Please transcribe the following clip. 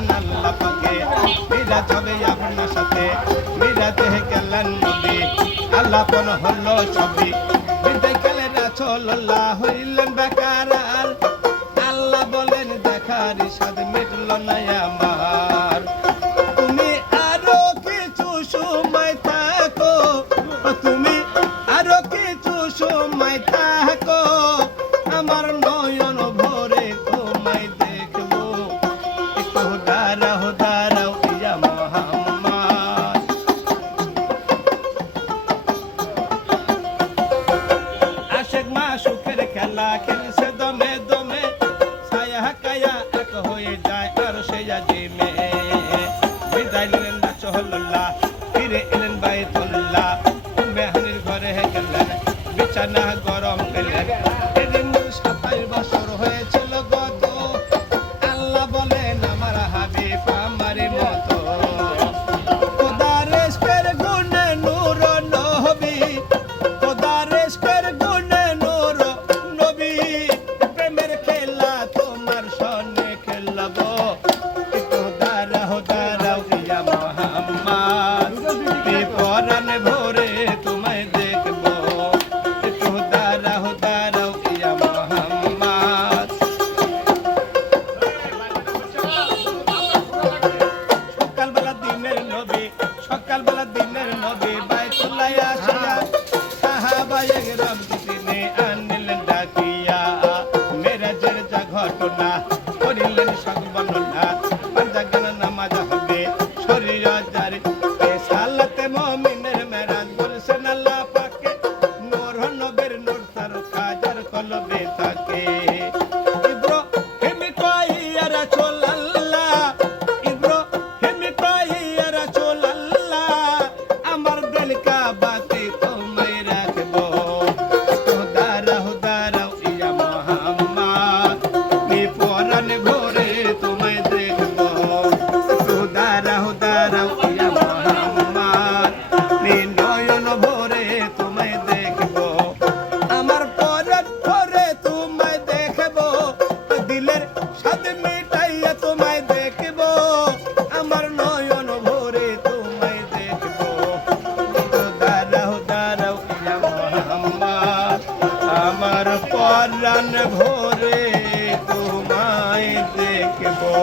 গেলেন আল্লাহ পাকে, মিরাজ হবে আপনার সাথে, মিরাজে গেলেন নবী, আল্লাপন হলো সবই, বিদায় গেলে রাসূলুল্লাহ হইলেন বেকার। আল্লাহ বলেন দেখার স্বাদ মিটল না আমার, তুমি আরো কিছু সময় থাকো, তুমি আরো কিছু সময় থাকো, আমার নয়ন ভরে তোমায় দেখবো, একটু দাঁড়াও দাঁড়াও ইয়া মুহাম্মদ। আশেক মাশুকের খেলা খেলছে দমে দমে, ছায়া কায়া এক হয়ে যায় আর সে আজিমে, বিদায় নিলেন রাসূলুল্লাহ, ফিরে এলেন বাইতুল্লাহ, মেহনের ঘরে গেলেন, বিছানা গরম পেলেন, 27 বছর হয়েছিল গত, আল্লাহ বলেন আমার হাবিব আমার মতো, খোদার ইশকের গুণে নূর নবী, খোদার ইশকের গুণে নূর নবী, প্রেমের খেলা তোমার সনে খেলবো, একটু দাঁড়াও দাঁড়াও ইয়া মুহাম্মদ, পরাণ ভরে তোমায় দেখবো, একটু দাঁড়াও দাঁড়াও ইয়া মুহাম্মদ। সকালবেলা দিনের নবী, সকালবেলা দিনের নবী, বাইতুল্লাহ আসিয়া সাহাবায়ে কেরাম তিনি আনলেন ডাকিয়া, মেরাজের যা ঘটনা করিলেন সব বর্ণনা, পাঁচা গেল নামাজ হবে শরীয়ত জারি, সালাতে মুমিনের মেরাজ বলছেন আল্লাহ পাকে, নূর নবীর নূর তার কাজার কলবে থাকে, ইব্রাহিম কইয়া রাসূলুল্লাহ, ইব্রাহিম কইয়া রাসূলুল্লাহ, আমার দিল কাবাতে তোমায় রাখবো, তো দাঁড়াও দাঁড়াও ইয়া মুহাম্মদ, পরাণ ভরে তোমায় দেখবো, তো দাঁড়াও দাঁড়াও ইয়া মুহাম্মদ, নয়ন ভরে তোমায় দেখবো, আমার পরাণ ভরে তোমায় দেখবো, দিলের স্বাদ মিটাইয়া তোমায় দেখবো, আমার নয়ন ভরে তোমায় দেখবো, তো দাঁড়াও দাঁড়াও ইয়া মুহাম্মদ, আমার পরাণ ভরে তোমায় দেখবো।